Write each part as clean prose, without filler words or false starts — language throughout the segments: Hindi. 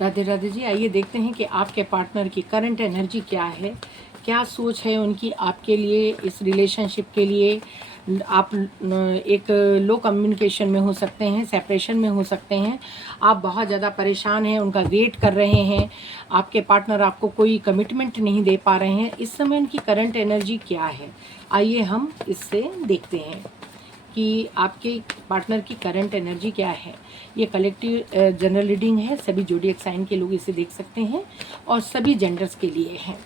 राधे राधे जी। आइए देखते हैं कि आपके पार्टनर की करंट एनर्जी क्या है, क्या सोच है उनकी आपके लिए, इस रिलेशनशिप के लिए। आप एक लो कम्युनिकेशन में हो सकते हैं, सेपरेशन में हो सकते हैं, आप बहुत ज़्यादा परेशान हैं, उनका वेट कर रहे हैं, आपके पार्टनर आपको कोई कमिटमेंट नहीं दे पा रहे हैं। इस समय उनकी करंट एनर्जी क्या है, आइए हम इससे देखते हैं कि आपके पार्टनर की करंट एनर्जी क्या है। ये कलेक्टिव जनरल रीडिंग है, सभी ज़ोडिएक साइन के लोग इसे देख सकते हैं और सभी जेंडर्स के लिए है।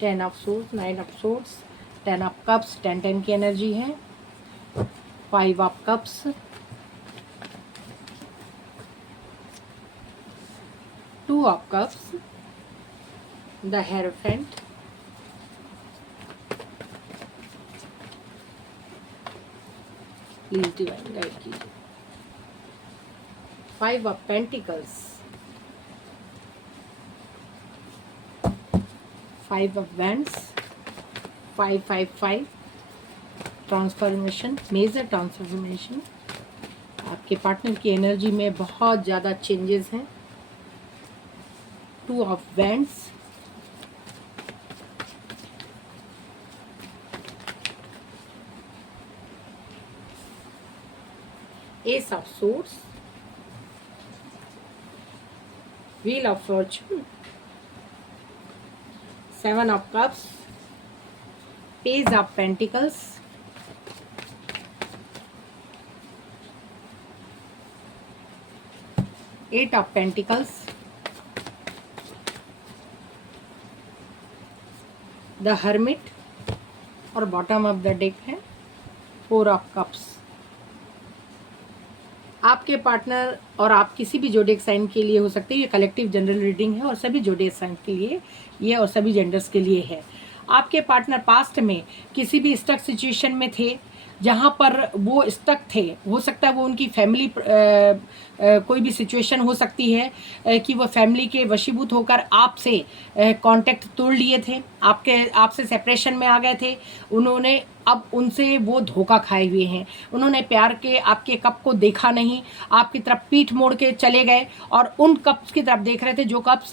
Ten of swords, nine of swords, ten of cups, ten ten की एनर्जी है, five of cups, two of cups, the hierophant, please divine guide कीजिए, five of pentacles, five of wands, five five five, transformation, major transformation. आपके पार्टनर की एनर्जी में बहुत ज़्यादा चेंजेस हैं। Two of wands, ace of swords, wheel of fortune, seven of cups, page of pentacles, eight of pentacles, the hermit और बॉटम ऑफ द डेक है फोर ऑफ कप्स। आपके पार्टनर और आप किसी भी ज़ोडिएक साइन के लिए हो सकते हैं, ये कलेक्टिव जनरल रीडिंग है और सभी ज़ोडिएक साइन के लिए ये और सभी जेंडर्स के लिए है। आपके पार्टनर पास्ट में किसी भी स्टक सिचुएशन में थे जहाँ पर वो स्टक थे, हो सकता है वो उनकी फैमिली कोई भी सिचुएशन हो सकती है कि वो फैमिली के वशीभूत होकर आपसे कांटेक्ट तोड़ लिए थे, आपसे सेपरेशन में आ गए थे। उन्होंने अब उनसे वो धोखा खाए हुए हैं, उन्होंने प्यार के आपके कप को देखा नहीं, आपकी तरफ पीठ मोड़ के चले गए और उन कप्स की तरफ देख रहे थे जो कप्स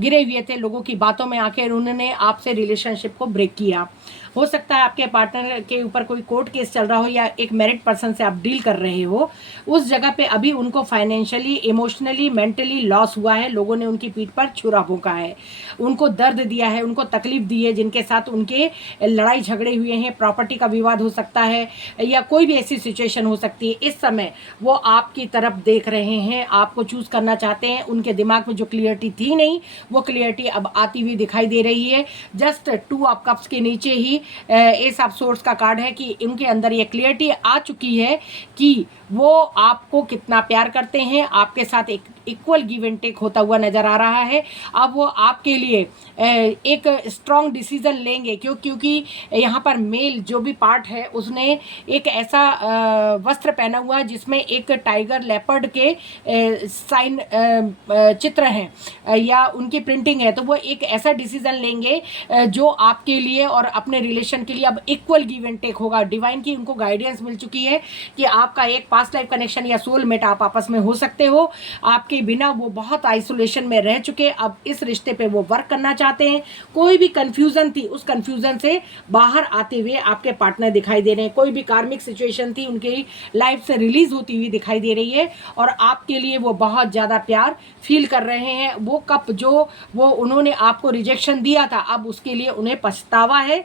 गिरे हुए थे लोगों की बातों में आकर उन्होंने आपसे रिलेशनशिप को ब्रेक किया। हो सकता है आपके पार्टनर के ऊपर कोई कोर्ट केस चल रहा हो या एक मैरिड पर्सन से आप डील कर रहे हो, उस जगह पे अभी उनको फाइनेंशियली, इमोशनली, मेंटली लॉस हुआ है। लोगों ने उनकी पीठ पर छुरा भोंका है, उनको दर्द दिया है, उनको तकलीफ दी है, जिनके साथ उनके लड़ाई झगड़े हुए हैं, प्रॉपर्टी का विवाद हो सकता है या कोई भी ऐसी सिचुएशन हो सकती है। इस समय वो आपकी तरफ देख रहे हैं, आपको चूज करना चाहते हैं। उनके दिमाग में जो क्लियरिटी थी नहीं, वो क्लियरिटी अब आती हुई दिखाई दे रही है। जस्ट टू ऑफ कप्स के नीचे ही एस ऑफ सोर्ड्स का कार्ड है कि उनके अंदर ये क्लियरिटी आ चुकी है कि वो आपको कितना प्यार करते हैं, आपके साथ एक इक्वल गिव एंड टेक होता हुआ नजर आ रहा है। अब वो आपके लिए एक स्ट्रॉन्ग डिसीजन लेंगे, क्योंकि यहाँ पर मेल जो भी पार्ट है उसने एक ऐसा वस्त्र पहना हुआ है जिसमें एक टाइगर, लेपर्ड के साइन चित्र हैं या उनकी प्रिंटिंग है। तो वो एक ऐसा डिसीजन लेंगे जो आपके लिए और अपने रिलेशन के लिए अब इक्वल गिव एंड टेक होगा। डिवाइन की उनको गाइडेंस मिल चुकी है कि आपका एक पास्ट लाइफ कनेक्शन या सोलमेट आप आपस में हो सकते हो। आपके बिना वो बहुत आइसोलेशन में रह चुके, अब इस रिश्ते पे वो वर्क करना चाहते हैं। कोई भी कंफ्यूजन थी, उस कंफ्यूजन से बाहर आते हुए आपके पार्टनर दिखाई दे रहे हैं। कोई भी कार्मिक सिचुएशन थी उनकी लाइफ से रिलीज होती हुई दिखाई दे रही है और आपके लिए वो बहुत ज़्यादा प्यार फील कर रहे हैं। वो कप जो वो उन्होंने आपको रिजेक्शन दिया था, अब उसके लिए उन्हें पछतावा है,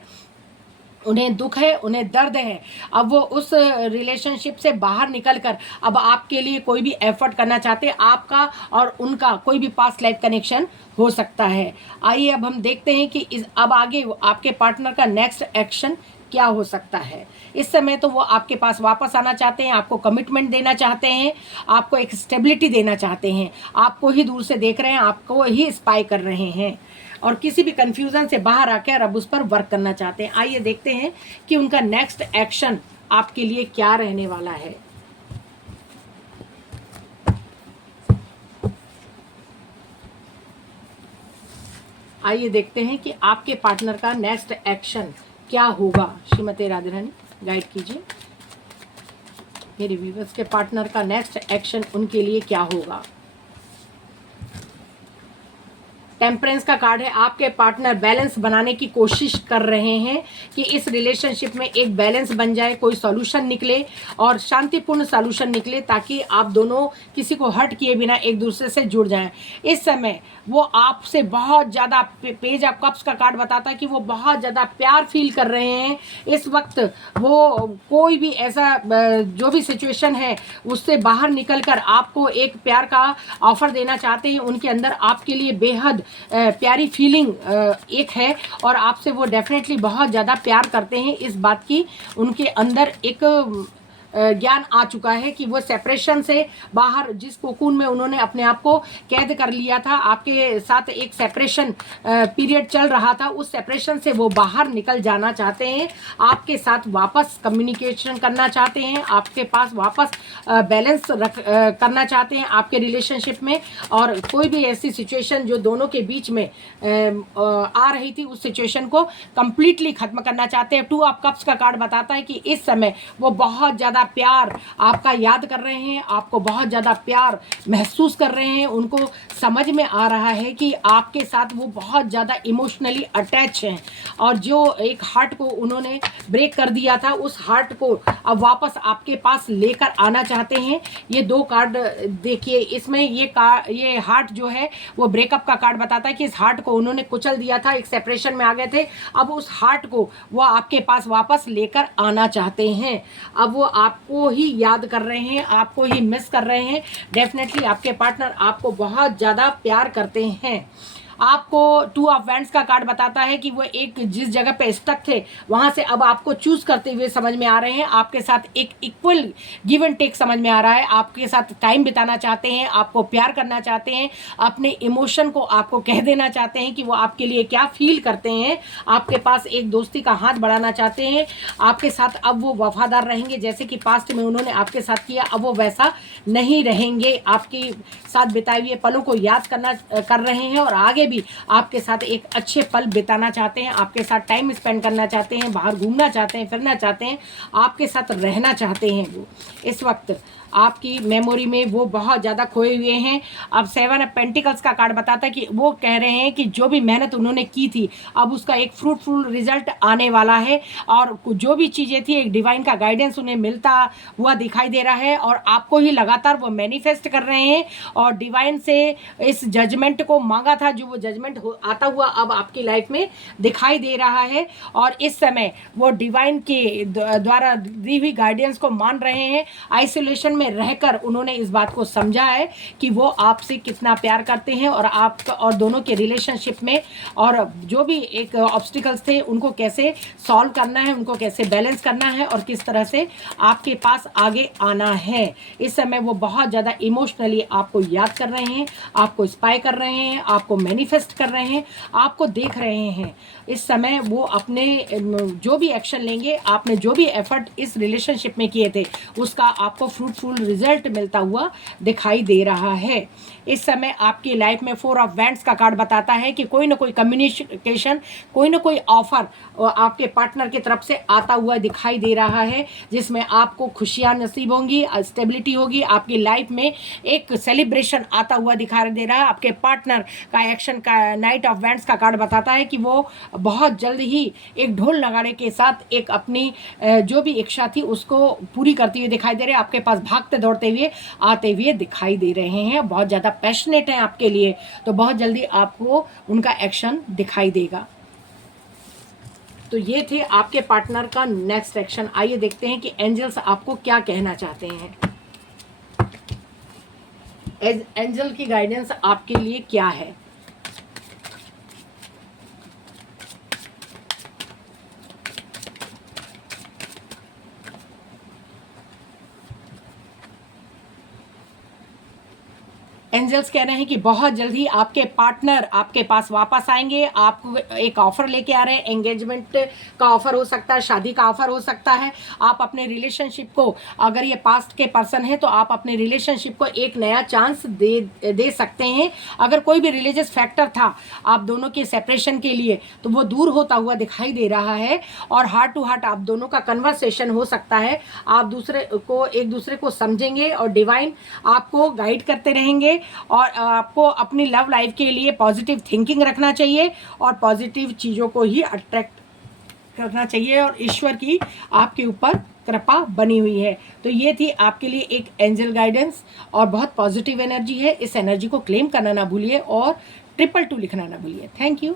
उन्हें दुख है, उन्हें दर्द है। अब वो उस रिलेशनशिप से बाहर निकलकर अब आपके लिए कोई भी एफर्ट करना चाहते हैं। आपका और उनका कोई भी पास्ट लाइफ कनेक्शन हो सकता है। आइए अब हम देखते हैं कि अब आगे आपके पार्टनर का नेक्स्ट एक्शन क्या हो सकता है। इस समय तो वो आपके पास वापस आना चाहते हैं, आपको कमिटमेंट देना चाहते हैं, आपको एक स्टेबिलिटी देना चाहते हैं, आपको ही दूर से देख रहे हैं, आपको ही स्पाई कर रहे हैं और किसी भी कंफ्यूजन से बाहर आकर अब उस पर वर्क करना चाहते हैं। आइए देखते हैं कि उनका नेक्स्ट एक्शन आपके लिए क्या रहने वाला है। आइए देखते हैं कि आपके पार्टनर का नेक्स्ट एक्शन क्या होगा। श्रीमती राधे रानी गाइड कीजिए मेरे व्यूअर्स के पार्टनर का नेक्स्ट एक्शन उनके लिए क्या होगा। टेम्परेंस का कार्ड है। आपके पार्टनर बैलेंस बनाने की कोशिश कर रहे हैं कि इस रिलेशनशिप में एक बैलेंस बन जाए, कोई सॉल्यूशन निकले और शांतिपूर्ण सॉल्यूशन निकले, ताकि आप दोनों किसी को हर्ट किए बिना एक दूसरे से जुड़ जाएं। इस समय वो आपसे बहुत ज़्यादा, पेज ऑफ कप्स का कार्ड बताता है कि वो बहुत ज़्यादा प्यार फील कर रहे हैं इस वक्त। वो कोई भी ऐसा जो भी सिचुएशन है उससे बाहर निकल कर आपको एक प्यार का ऑफर देना चाहते हैं। उनके अंदर आपके लिए बेहद प्यारी फीलिंग एक है और आपसे वो डेफिनेटली बहुत ज़्यादा प्यार करते हैं। इस बात की उनके अंदर एक ज्ञान आ चुका है कि वो सेपरेशन से बाहर, जिस कोकून में उन्होंने अपने आप को कैद कर लिया था, आपके साथ एक सेपरेशन पीरियड चल रहा था, उस सेपरेशन से वो बाहर निकल जाना चाहते हैं, आपके साथ वापस कम्युनिकेशन करना चाहते हैं, आपके पास वापस बैलेंस करना चाहते हैं आपके रिलेशनशिप में। और कोई भी ऐसी सिचुएशन जो दोनों के बीच में आ रही थी, उस सिचुएशन को कंप्लीटली खत्म करना चाहते हैं। 2 ऑफ कप्स का कार्ड बताता है कि इस समय वो बहुत ज़्यादा प्यार आपका याद कर रहे हैं, आपको बहुत ज़्यादा प्यार महसूस कर रहे हैं। उनको समझ में आ रहा है कि आपके साथ वो बहुत ज़्यादा इमोशनली अटैच हैं और जो एक हार्ट को उन्होंने ब्रेक कर दिया था, उस हार्ट को अब वापस आपके पास लेकर आना चाहते हैं। ये 2 कार्ड देखिए, इसमें ये हार्ट जो है वो ब्रेकअप का कार्ड बताता है कि इस हार्ट को उन्होंने कुचल दिया था, एक सेपरेशन में आ गए थे। अब उस हार्ट को वो आपके पास वापस लेकर आना चाहते हैं। अब वो आपको ही याद कर रहे हैं, आपको ही मिस कर रहे हैं। डेफिनेटली आपके पार्टनर आपको बहुत ज़्यादा प्यार करते हैं। आपको 2 ऑफ वैंड्स का कार्ड बताता है कि वो एक जिस जगह पे स्टक थे वहाँ से अब आपको चूज करते हुए समझ में आ रहे हैं। आपके साथ एक इक्वल गिव एंड टेक समझ में आ रहा है। आपके साथ टाइम बिताना चाहते हैं, आपको प्यार करना चाहते हैं, अपने इमोशन को आपको कह देना चाहते हैं कि वो आपके लिए क्या फील करते हैं। आपके पास एक दोस्ती का हाथ बढ़ाना चाहते हैं। आपके साथ अब वो वफादार रहेंगे, जैसे कि पास्ट में उन्होंने आपके साथ किया, अब वो वैसा नहीं रहेंगे। आपके साथ बिताए हुए पलों को याद कर रहे हैं और आगे भी आपके साथ एक अच्छे पल बिताना चाहते हैं, आपके साथ टाइम स्पेंड करना चाहते हैं, बाहर घूमना चाहते हैं, फिरना चाहते हैं, आपके साथ रहना चाहते हैं। वो इस वक्त आपकी मेमोरी में वो बहुत ज़्यादा खोए हुए हैं। अब 7 ऑफ पेंटिकल्स का कार्ड बताता है कि वो कह रहे हैं कि जो भी मेहनत उन्होंने की थी अब उसका एक फ्रूटफुल रिजल्ट आने वाला है और जो भी चीज़ें थी एक डिवाइन का गाइडेंस उन्हें मिलता हुआ दिखाई दे रहा है और आपको ही लगातार वो मैनिफेस्ट कर रहे हैं और डिवाइन से इस जजमेंट को मांगा था, जो वो जजमेंट आता हुआ अब आपकी लाइफ में दिखाई दे रहा है। और इस समय वो डिवाइन के द्वारा दी हुई गाइडेंस को मान रहे हैं। आइसोलेशन में रहकर उन्होंने इस बात को समझा है कि वो आपसे कितना प्यार करते हैं और आप और दोनों के रिलेशनशिप में और जो भी एक ऑब्स्टिकल्स थे उनको कैसे सॉल्व करना है, उनको कैसे बैलेंस करना है और किस तरह से आपके पास आगे आना है। इस समय वो बहुत ज़्यादा इमोशनली आपको याद कर रहे हैं, आपको स्पाई कर रहे हैं, आपको मैनिफेस्ट कर रहे हैं, आपको देख रहे हैं। इस समय वो अपने जो भी एक्शन लेंगे, आपने जो भी एफर्ट इस रिलेशनशिप में किए थे उसका आपको फ्रूटफुल रिजल्ट मिलता हुआ दिखाई दे रहा है। इस समय आपकी लाइफ में 4 ऑफ वैंड्स का कार्ड बताता है कि कोई ना कोई कम्युनिकेशन, कोई ना कोई ऑफर आपके पार्टनर की तरफ से आता हुआ दिखाई दे रहा है, जिसमें आपको खुशियां नसीब होंगी, स्टेबिलिटी होगी, आपकी लाइफ में एक सेलिब्रेशन आता हुआ दिखाई दे रहा है। आपके पार्टनर का एक्शन का नाइट ऑफ वैंड्स का कार्ड बताता है कि वो बहुत जल्द ही एक ढोल नगाड़े के साथ एक अपनी जो भी इच्छा थी उसको पूरी करते हुए दिखाई दे रहे हैं। आपके पास भागते दौड़ते हुए आते हुए दिखाई दे रहे हैं, बहुत ज़्यादा पैशनेट हैं आपके लिए, तो बहुत जल्दी आपको उनका एक्शन दिखाई देगा। तो ये थे आपके पार्टनर का नेक्स्ट एक्शन। आइए देखते हैं कि एंजल्स आपको क्या कहना चाहते हैं। एंजल की गाइडेंस आपके लिए क्या है। एंजल्स कह रहे हैं कि बहुत जल्दी आपके पार्टनर आपके पास वापस आएंगे, आपको एक ऑफर लेके आ रहे हैं। एंगेजमेंट का ऑफर हो सकता है, शादी का ऑफर हो सकता है। आप अपने रिलेशनशिप को, अगर ये पास्ट के पर्सन है तो आप अपने रिलेशनशिप को एक नया चांस दे सकते हैं। अगर कोई भी रिलीजियस फैक्टर था आप दोनों के सेपरेशन के लिए, तो वो दूर होता हुआ दिखाई दे रहा है और हार्ट टू हार्ट आप दोनों का कन्वर्सेशन हो सकता है। आप एक दूसरे को समझेंगे और डिवाइन आपको गाइड करते रहेंगे। और आपको अपनी लव लाइफ के लिए पॉजिटिव थिंकिंग रखना चाहिए और पॉजिटिव चीज़ों को ही अट्रैक्ट करना चाहिए और ईश्वर की आपके ऊपर कृपा बनी हुई है। तो ये थी आपके लिए एक एंजल गाइडेंस और बहुत पॉजिटिव एनर्जी है। इस एनर्जी को क्लेम करना ना भूलिए और 222 लिखना ना भूलिए। Thank you.